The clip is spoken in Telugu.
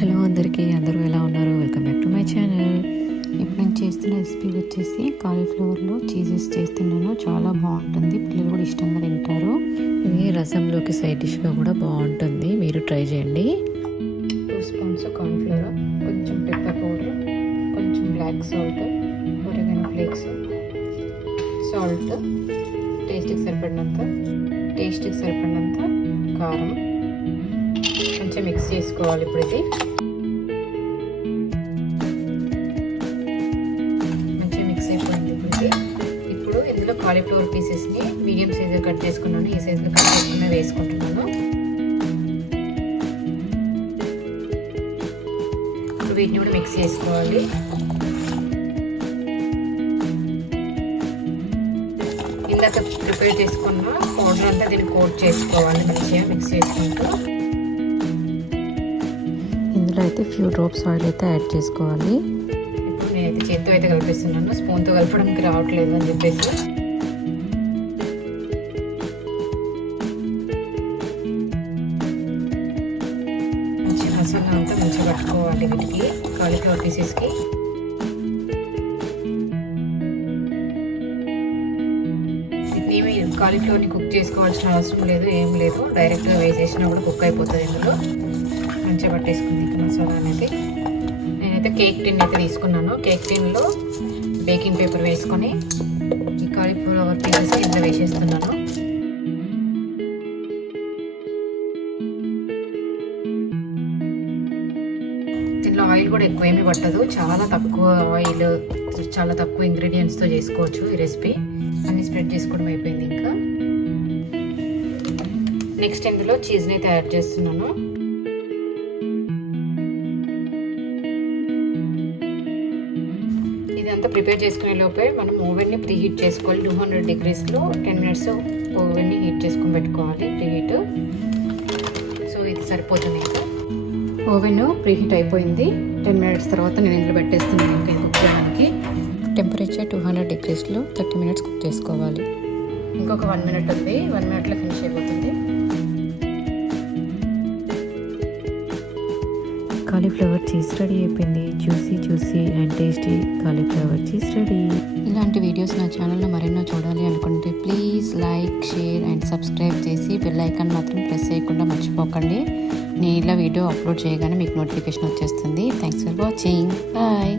హలో అందరూ ఎలా ఉన్నారు? Welcome back to my channel. ఇప్పుడు నేను చేస్తున్న రెసిపీ వచ్చేసి కాలీఫ్లవర్లో చీజెస్ చేస్తున్నాను. చాలా బాగుంటుంది, పిల్లలు కూడా ఇష్టంగా తింటారు. ఇది రసంలోకి సైడ్ డిష్గా కూడా బాగుంటుంది, మీరు ట్రై చేయండి. 2 స్పూన్స్ కార్న్ఫ్లవర్, కొంచెం పెప్పర్ పౌడర్, కొంచెం black salt, oregano flakes, salt, టేస్ట్కి సరిపడినంత కారం, కొంచెం మిక్స్ చేసుకోవాలి. ఇప్పుడు ఇది మంచిగా మిక్స్ అయిపోయింది. ఇప్పుడు ఇందులో కాలీఫ్లవర్ పీసెస్ని మీడియం సైజులో కట్ చేసుకున్నాను. ఈ సైజులో కట్ చేసుకుని వేసుకుంటున్నాను. ఇప్పుడు వీటిని కూడా మిక్స్ చేసుకోవాలి. ఇందాక ప్రిపేర్ చేసుకున్న పౌడర్ అంతా దీన్ని కోట్ చేసుకోవాలి, మంచిగా మిక్స్ చేసుకుంటూ. ఇందులో అయితే ఫ్యూ డ్రాప్స్ ఆయిల్ అయితే యాడ్ చేసుకోవాలి. ఇప్పుడు నేనైతే చేత్తో అయితే కలిపిస్తున్నాను, స్పూన్తో కలపడానికి రావట్లేదు అని చెప్పేసి. మంచి మసాలా అంతా మంచిగా పట్టుకోవాలి వీటికి, కాలీఫ్లవర్ పీసెస్కి. వీటిని కాలీఫ్లవర్ని కుక్ చేసుకోవాల్సిన అవసరం లేదు, ఏం లేదు, డైరెక్ట్గా వేసేసినా కూడా కుక్ అయిపోతుంది. ఇందులో మంచిగా పట్టేసుకుంది మసాలా అనేది. నేనైతే కేక్ టిన్ అయితే తీసుకున్నాను. కేక్ టిన్లో బేకింగ్ పేపర్ వేసుకొని ఈ కాలీఫ్లవర్ పీసెస్ ఇందులో వేసేస్తున్నాను. దీంట్లో ఆయిల్ కూడా ఎక్కువ ఏమీ పట్టదు, చాలా తక్కువ ఆయిల్, చాలా తక్కువ ఇంగ్రీడియంట్స్తో చేసుకోవచ్చు ఈ రెసిపీ. అన్ని స్ప్రెడ్ చేసుకోవడం అయిపోయింది. ఇంకా నెక్స్ట్ ఇందులో చీజ్ని అయితే యాడ్ చేస్తున్నాను. ఇదంతా ప్రిపేర్ చేసుకునే లోపే మనం ఓవెన్ని ప్రీ హీట్ చేసుకోవాలి. 200 degreesలో 10 minutes ఓవెన్ని హీట్ చేసుకొని పెట్టుకోవాలి, ప్రీ హీట్. సో ఇది సరిపోతుంది. ఇంకా ఓవెన్ ప్రీ హీట్ అయిపోయింది. 10 minutes తర్వాత నేను ఇందులో పెట్టేస్తున్నాను. ఇంకా కుక్ చేయడానికి టెంపరేచర్ 200 degreesలో 30 minutes కుక్ చేసుకోవాలి. ఇంకొక 1 minute ఉంది, 1 minuteలో ఫినిష్ అయిపోతుంది. కాలీఫ్లవర్ చీజ్ రెడీ అయిపోయింది. Juicy and tasty cauliflower cheese ready. ఇలాంటి వీడియోస్ నా ఛానల్లో మరెన్నో చూడాలి అనుకుంటే please like, share and subscribe చేసి బెల్ ఐకాన్ మాత్రం ప్రెస్ చేయకుండా మర్చిపోకండి. నేను ఇలా వీడియో అప్లోడ్ చేయగానే మీకు నోటిఫికేషన్ వచ్చేస్తుంది. Thanks for watching. బాయ్.